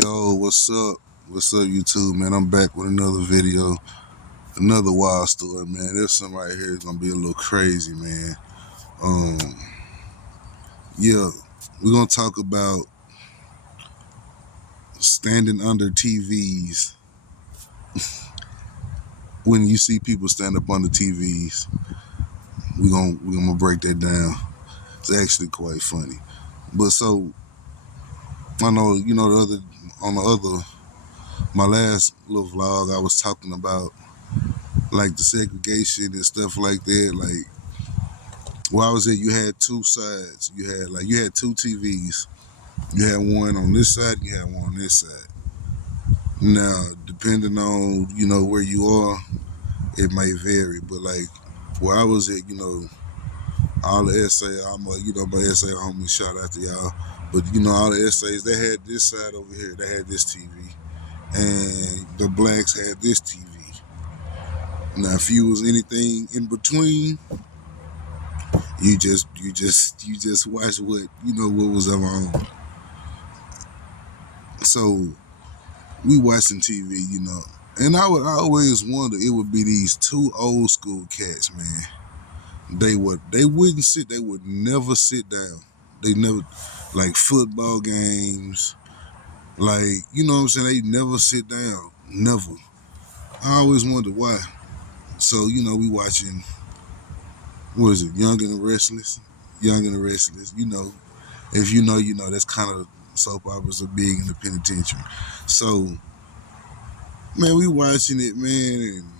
Yo, what's up? What's up, YouTube, man? I'm back with another video, another wild story, man. This one right here is gonna be a little crazy, man. Um, yeah, we're gonna talk about standing under TVs. When you see people stand up under TVs, we're gonna break that down. It's actually quite funny. But so I know, my last little vlog, I was talking about like the segregation and stuff like that, like. Where I was at, you had two sides. You had two TVs. You had one on this side, you had one on this side. Now, depending on, where you are, it may vary. But like where I was at, all the essays, my essay homies, shout out to y'all. But all the essays, they had this side over here, they had this TV. And the blacks had this TV. Now if you was anything in between, you just watch what was ever on. So we watching TV, and I always wonder, it would be these two old school cats, man. They would never sit down. They never, like football games, like, you know what I'm saying? They never sit down, never. I always wonder why. So, we watching, what is it, Young and the Restless? Young and the Restless, if that's kind of soap operas are big in the penitentiary. So, man, we watching it, man, and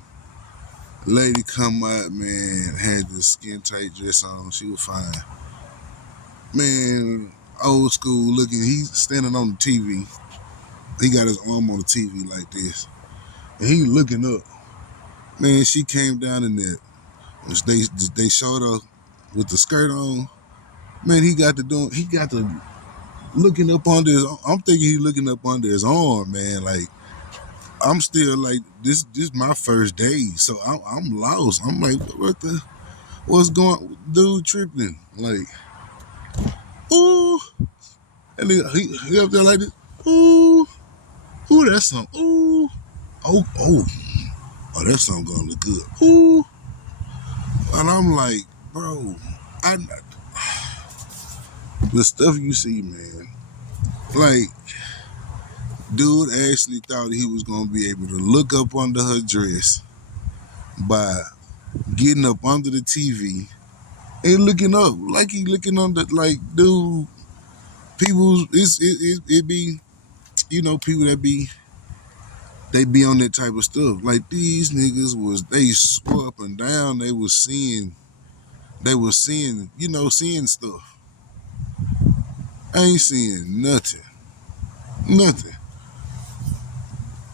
lady come out, man, had this skin tight dress on. She was fine. Man, old school looking. He's standing on the TV. He got his arm on the TV like this. And he looking up. Man, she came down in there. They showed her with the skirt on. Man, he got to looking up under his, I'm thinking he looking up under his arm, man. Like, I'm still like, this my first day. So I'm lost. I'm like, what's going, dude tripping? Like, ooh. And he up there like this, ooh, that's something, ooh, oh, that's something gonna look good, ooh. And I'm like, bro, the stuff you see, man, like, dude actually thought he was gonna be able to look up under her dress by getting up under the TV and looking up, like he looking under, like, dude, people, it be, people that they be on that type of stuff. Like, these niggas they swore up and down, they was seeing, seeing stuff. I ain't seeing nothing. Nothing.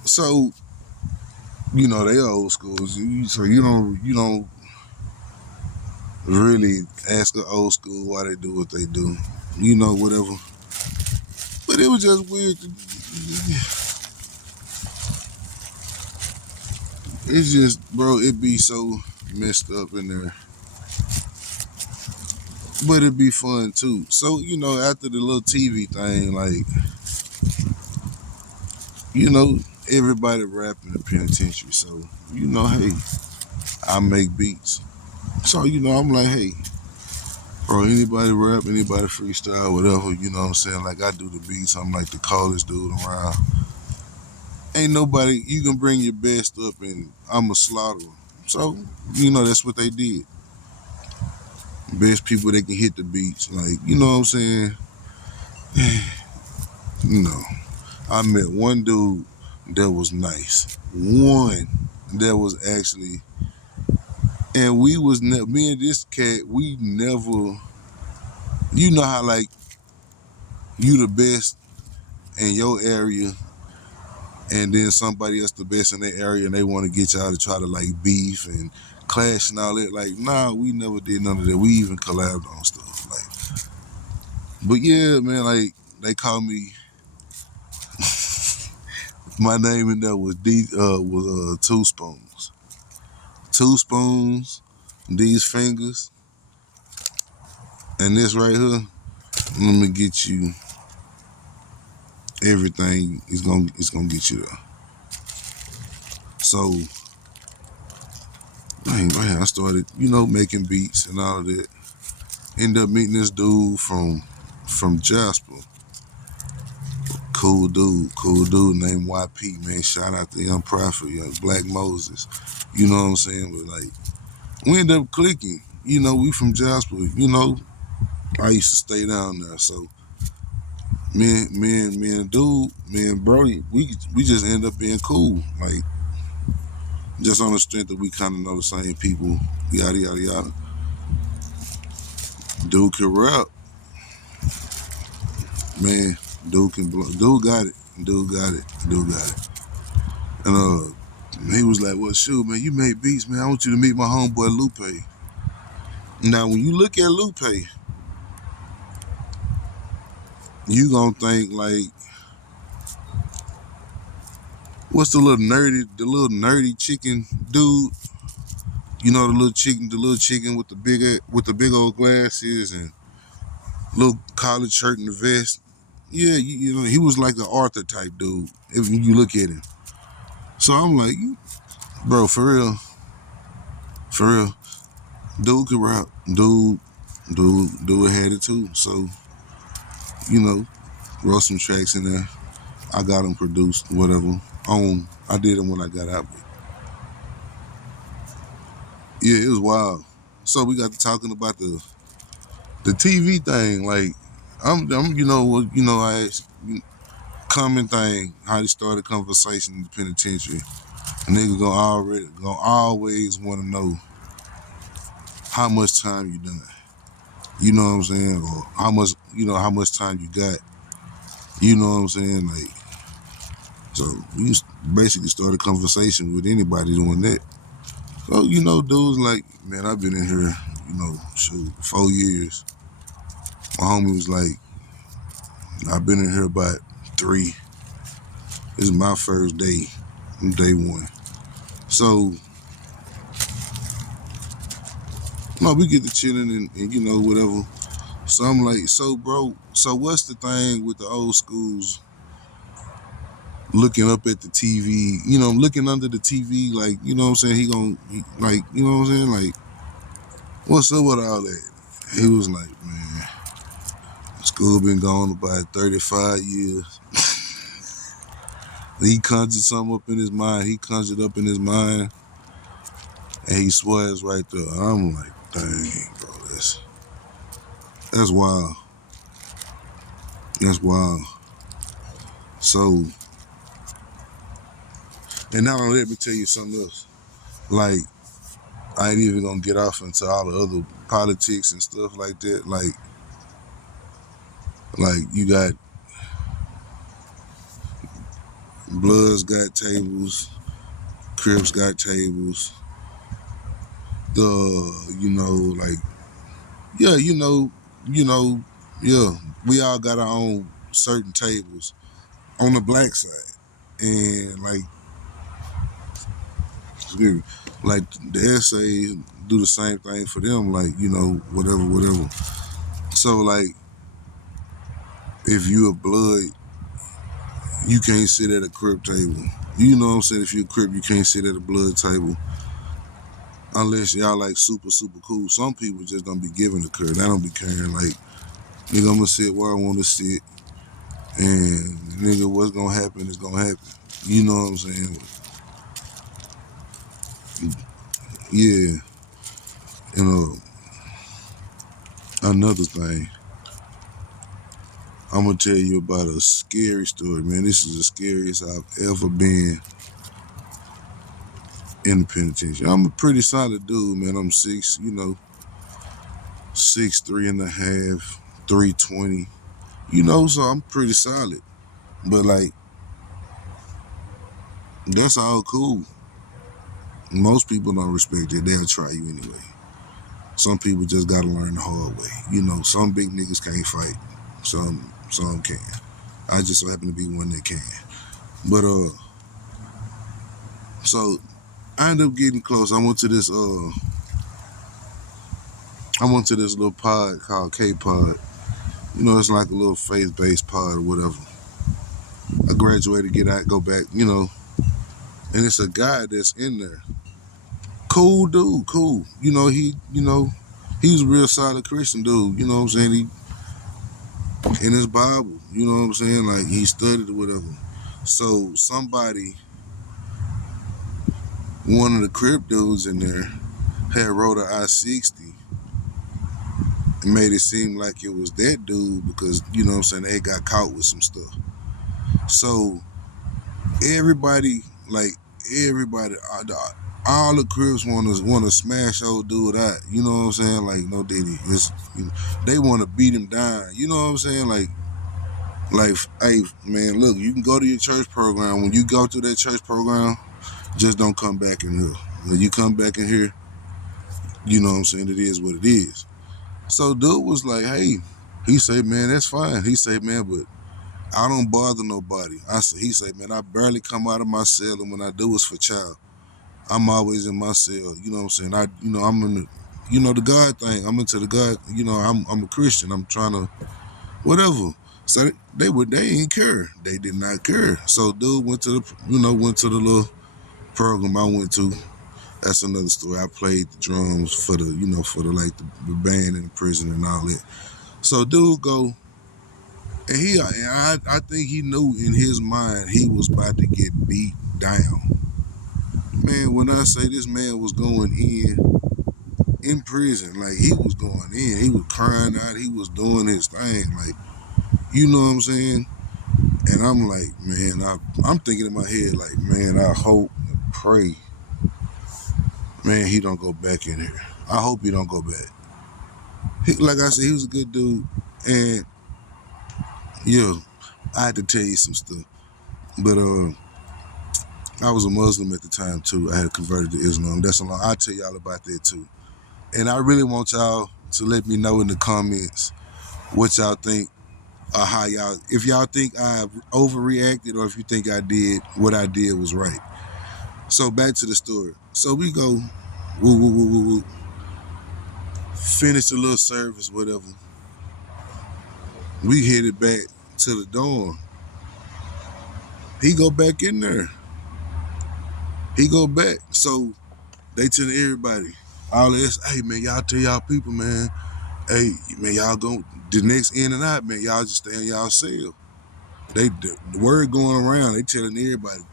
So, they old schools. So you don't really ask an old school why they do what they do. Whatever. But it was just weird. It's just, bro, it be so messed up in there. But it'd be fun too. So, after the little TV thing, like, everybody rap in the penitentiary. So, hey, I make beats. So, I'm like, hey, bro, anybody rap, anybody freestyle, whatever, you know what I'm saying? Like, I do the beats. I'm like the coldest dude around. Ain't nobody, you can bring your best up and I'm a slaughterer. So, that's what they did. Best people that can hit the beats. Like, you know what I'm saying? I met one dude that was nice. One that was actually, and me and this cat, we never, how like you the best in your area and then somebody else the best in their area and they want to get y'all to try to like beef and clash and all that. Like, nah, we never did none of that. We even collabed on stuff. Like, but yeah, man, like, they call me, my name in there was Two Spoons. Two spoons, these fingers, and this right here, let me get you everything is gonna get you there. So, man, I started, making beats and all of that. Ended up meeting this dude from Jasper. Cool dude named YP, man. Shout out to Young Prophet, Young Black Moses. You know what I'm saying? But like, we ended up clicking. We from Jasper. I used to stay down there. So me and Brody, we just end up being cool. Like, just on the strength that we kind of know the same people. Yada yada yada. Dude can rap, man. Dude can blow. Dude got it. Dude got it. Dude got it. And he was like, "Well, shoot, man, you make beats, man. I want you to meet my homeboy Lupe." Now, when you look at Lupe, you gonna think like, what's the little nerdy chicken dude? The little chicken with the big old glasses and little collared shirt and the vest. Yeah, he was like the Arthur type dude. If you look at him, so I'm like, bro, for real, dude could rap. Dude had it too. So you know, wrote some tracks in there. I got them produced, whatever. I did them when I got out. But yeah, it was wild. So we got to talking about the TV thing. Like, I'm I asked, common thing, how they start a conversation in the penitentiary. A nigga gonna always want to know how much time you done. You know what I'm saying? Or how much time you got. You know what I'm saying? Like, so we basically start a conversation with anybody doing that. So, dudes like, man, I've been in here, shoot, 4 years. My homie was like, I've been in here about 3. This is my first day, day one. So, we get to chilling and whatever. So I'm like, so bro, so what's the thing with the old schools looking up at the TV, looking under the TV, like, you know what I'm saying? Like, you know what I'm saying? Like, what's up with all that? He was like, man, school been gone about 35 years. He conjured something up in his mind. He conjured up in his mind, and he swears right there. I'm like, dang, bro, that's wild. That's wild. So, and now let me tell you something else. Like, I ain't even gonna get off into all the other politics and stuff like that. Like you got Bloods got tables, Crips got tables. Like, yeah, you know, yeah, we all got our own certain tables on the black side, and like, excuse me, like the essays do the same thing for them, like, whatever. So like, if you a Blood, you can't sit at a Crip table. You know what I'm saying? If you a Crip, you can't sit at a Blood table unless y'all like super, super cool. Some people just don't be giving the curve. They don't be caring. Like, nigga, I'm gonna sit where I want to sit, and nigga, what's gonna happen is gonna happen. You know what I'm saying? Yeah. Another thing, I'm gonna tell you about a scary story, man. This is the scariest I've ever been in the penitentiary. I'm a pretty solid dude, man. I'm 6'3.5", 320. So I'm pretty solid. But like, that's all cool. Most people don't respect it. They'll try you anyway. Some people just gotta learn the hard way. Some big niggas can't fight. Some can. I just so happen to be one that can. But so I ended up getting close. I went to this little pod called K Pod. It's like a little faith-based pod or whatever. graduate, get out, go back, and it's a guy that's in there. Cool dude, cool. He was a real solid Christian dude, you know what I'm saying? He in his Bible, you know what I'm saying? Like he studied or whatever. So somebody, one of the Crip dudes in there, had wrote an I-60 and made it seem like it was that dude because, you know what I'm saying, they got caught with some stuff. So everybody, like everybody, all the Crips want to smash old dude out. You know what I'm saying? Like no Diddy, they want to beat him down. You know what I'm saying? Like, hey man, look, you can go to your church program. When you go to that church program, just don't come back in here. When you come back in here, you know what I'm saying? It is what it is. So dude was like, hey, he said, man, that's fine. He said, man, but I don't bother nobody. He said, man, I barely come out of my cell, and when I do, it's for child. I'm always in my cell. You know what I'm saying? I'm in the, the God thing. I'm into the God. I'm a Christian. I'm trying to whatever. So they ain't care. They did not care. So dude went to the little program I went to. That's another story. I played the drums for the, like the band in the prison and all that. So dude go, and I think he knew in his mind he was about to get beat down. Man, when I say this man was going in prison, like he was going in, he was crying out, he was doing his thing, like, you know what I'm saying? And I'm like, man, I'm thinking in my head, like, man, I hope and pray, man, he don't go back in here. I hope he don't go back. Like I said, he was a good dude, and yeah, I had to tell you some stuff, but I was a Muslim at the time too. I had converted to Islam. That's a long. I'll tell y'all about that too. And I really want y'all to let me know in the comments what y'all think or how y'all, if y'all think I overreacted or if you think what I did was right. So back to the story. So we go, woo, woo, woo, woo, woo. Finish the little service, whatever. We headed back to the dorm. He go back in there. He go back. So they tell everybody, all this, hey man, y'all tell y'all people, man, hey man, y'all go the next in and out, man, y'all just stay in y'all cell. The word going around, they telling everybody,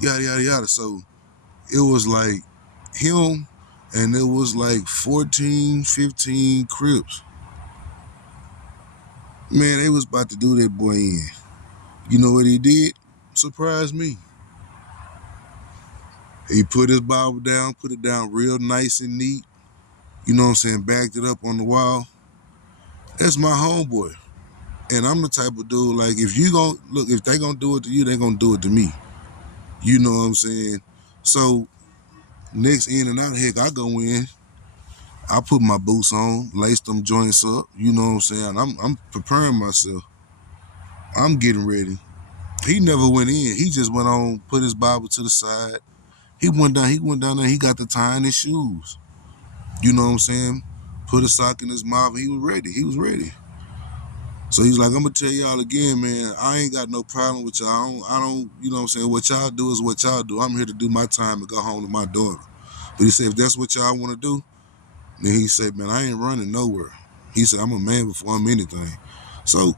yada yada yada. So it was like him and it was like 14, 15 Crips. Man, they was about to do that boy in. You know what he did? Surprised me. He put his Bible down, put it down real nice and neat. You know what I'm saying? Backed it up on the wall. That's my homeboy. And I'm the type of dude, like, if they gonna do it to you, they gonna do it to me. You know what I'm saying? So next in and out, heck, I go in, I put my boots on, lace them joints up, you know what I'm saying? I'm preparing myself. I'm getting ready. He never went in. He just went on, put his Bible to the side. He went down there, he got the tie in his shoes. You know what I'm saying? Put a sock in his mouth, he was ready. He was ready. So he's like, I'm gonna tell y'all again, man, I ain't got no problem with y'all. I don't, you know what I'm saying? What y'all do is what y'all do. I'm here to do my time and go home to my daughter. But he said, if that's what y'all wanna do, then he said, man, I ain't running nowhere. He said, I'm a man before I'm anything. So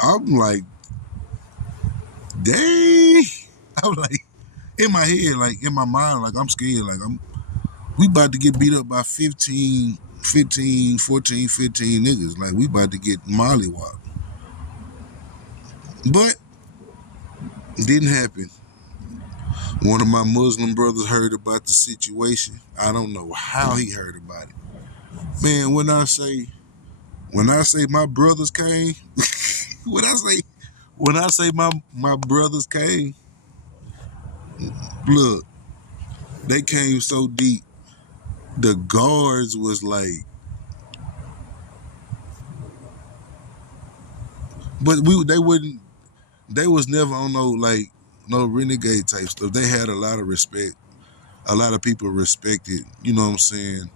I'm like, dang. I'm like, in my head, like in my mind, like I'm scared. Like we about to get beat up by 15 niggas. Like we about to get mollywopped. But it didn't happen. One of my Muslim brothers heard about the situation. I don't know how he heard about it. Man, when I say my brothers came, when I say my brothers came, look, they came so deep. The guards was like, but they wouldn't. They was never on no renegade type stuff. They had a lot of respect. A lot of people respected, you know what I'm saying,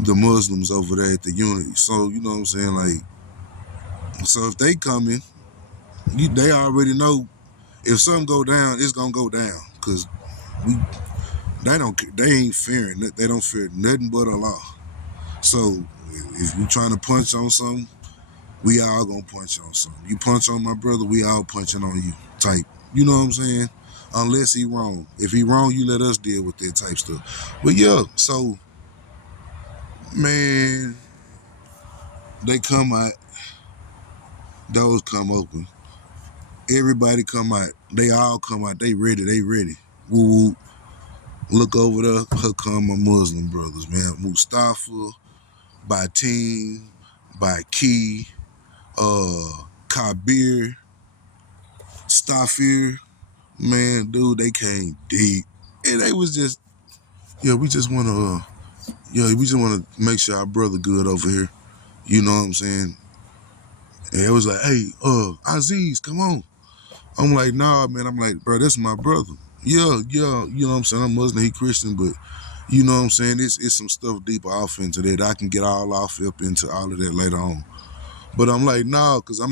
the Muslims over there at the unity. So, you know what I'm saying, like, so if they coming, They already know if something go down, it's gonna go down. Cause we they ain't fearing. They don't fear nothing but Allah. So if you trying to punch on something, we all gonna punch on something. You punch on my brother, we all punching on you. Type. You know what I'm saying? Unless he wrong. If he wrong, you let us deal with that type stuff. But yeah, so man, they come out, doors come open. Everybody come out. They all come out. They ready. They ready. Woo woo. Look over there. Here come my Muslim brothers, man. Mustafa, Batim, Key, Kabir, Stafir. Man, dude, they came deep. And they was just, yeah, we just wanna make sure our brother good over here. You know what I'm saying? And it was like, hey, Aziz, come on. I'm like, nah, man. I'm like, bro, that's my brother. Yeah, yeah, you know what I'm saying? I'm Muslim, he Christian, but you know what I'm saying? It's some stuff deeper off into that. I can get all off up into all of that later on. But I'm like, nah, because I'm